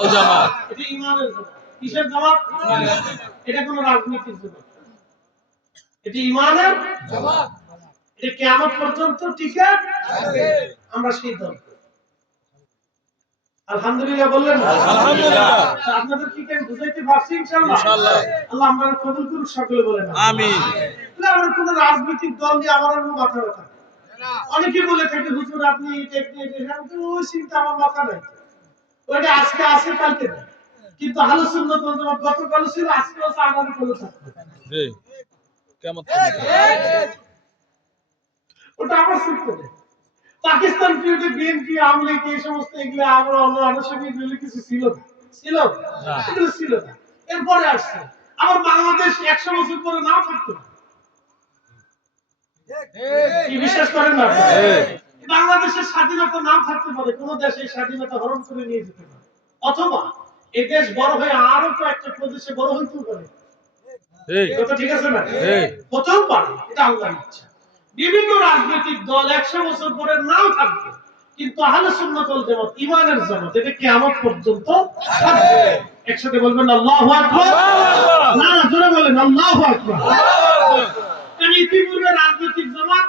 ও জামাত এটা ইমানের জামাত। কিসের জামাত? এটা কোনো রাজনীতির জামাত, এটা ইমানের জামাত। এটা কিয়ামত পর্যন্ত টিকে থাকবে। আমরা সেই দল। আলহামদুলিল্লাহ বললেন না? আলহামদুলিল্লাহ। আপনাদের কি কেন বুঝাইতে পারছি ইনশাআল্লাহ? ইনশাআল্লাহ। আল্লাহ আমাদের কবুল করুক, সকলে বলেন আমিন। না আমরা কোন রাজনৈতিক দল নিয়ে আমার মাথা ব্যথা। অনেকে বলে থাকে হুজুর আপনি ওই চিন্তা আমার মাথা নাই, ওইটা আজকে আছে কালকে না। কিন্তু আহলে সুন্নাত ওয়াল জামাত গতকাল ছিল, আজকে আছে, আগামী কালও থাকবে। জি কেমন ওটা আমার সত্য না। পাকিস্তান পিরিয়ডে বিএনপি আওয়ামী লীগ এই সমস্ত এগুলো আমরা অন্য আনুষ্ঠানিক কিছু ছিল না, ছিল না। এগুলো ছিল না। এরপরে আসছে আবার বাংলাদেশ 100 বছর পরে নাও থাকতো না। কি বিশ্বাস করেন না? বাংলাদেশের স্বাধীনতা নাও থাকতে পারে, কোন দেশ এই স্বাধীনতা হরণ করে নিয়ে যেতে পারে, অথবা এই দেশ বড় হয়ে আরো কয়েকটা প্রদেশে বড় হইতেও পারে। কথা ঠিক আছে না? হতেও পারে, এটা আল্লাহর ইচ্ছা। বিভিন্ন রাজনৈতিক দল 100 বছর পরে নাও থাকবে, কিন্তু আহলে সুন্নাত ওয়াল জামাত ঈমানের জামাত, এটা কিয়ামত পর্যন্ত থাকবে। একসাথে বলবেন আল্লাহু আকবার। না না জোরে বলেন আল্লাহু আকবার। কারণ ইতিপূর্বে রাজনৈতিক জামাত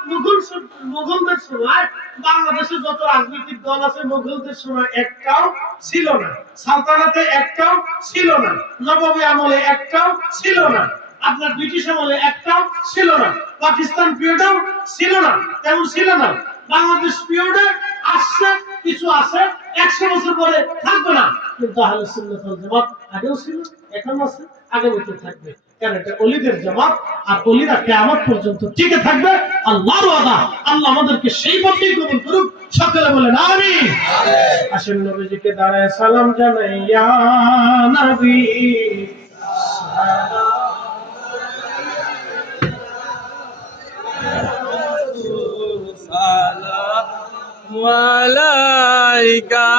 মুঘলদের সময় বাংলাদেশে যত রাজনৈতিক দল আছে মুঘলদের সময় একটাও ছিল না, সালতানাতে একটাও ছিল না, নবাবী আমলে একটাও ছিল না, আপনার ব্রিটিশ আমলে একটাও ছিল না, পাকিস্তান পিরিয়ডেও ছিল না, তেমন ছিল না। বাংলাদেশ পিরিয়ডে আসছে, কিছু আছে, 100 বছর পরে থাকবে না। কিন্তু আহলে সুন্নাত ওয়াল জামাত আগেও ছিল, এখনো আছে, আগামীতে থাকবে। কারণ এটা ওলিদের জামাত, আর ওলিরা কিয়ামত পর্যন্ত টিকে থাকবে। আল্লাহর ওয়াদা, আল্লাহ আমাদেরকে সেই পথেই কবুল করুক, সকলে বলেন আমিন। আসেন নবীজিকে দাঁড়ায় সালাম জানাই, ইয়া নবী মালাইকা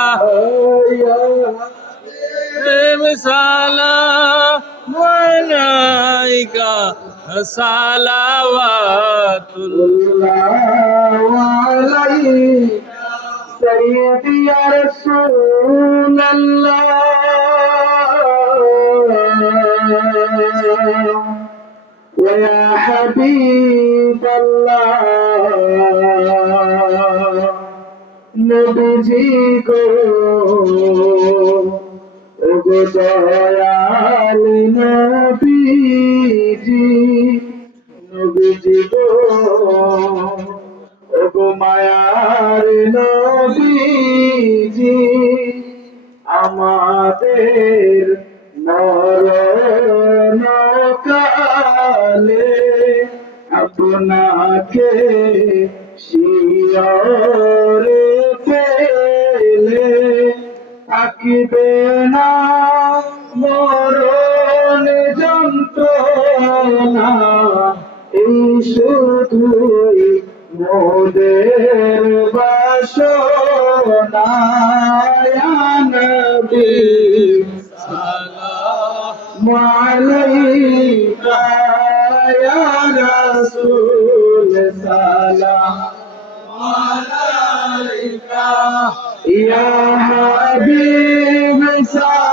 সালাম আলাইকা সালাওয়াতুল্লাহ আলাইকা সাইয়্যিদি ইয়া রাসূলুল্লাহ ওয়া ইয়া হাবিবাল্লাহ। নবীজি গো ওগো দয়াল নবীজি, নবীজি গো ওগো মায়ার নবীজি, আমাদের মরণ কালে আপনাকে শিয়রে পেলে থাকিবে না মরণ যন্ত্রণা, এই শুধুই মোদের বাসনা। ইয়া নবী সালাম আলাইকা, ইয়া রাসূল সালাম আলাইকা, ইয়া হাবিব সালাম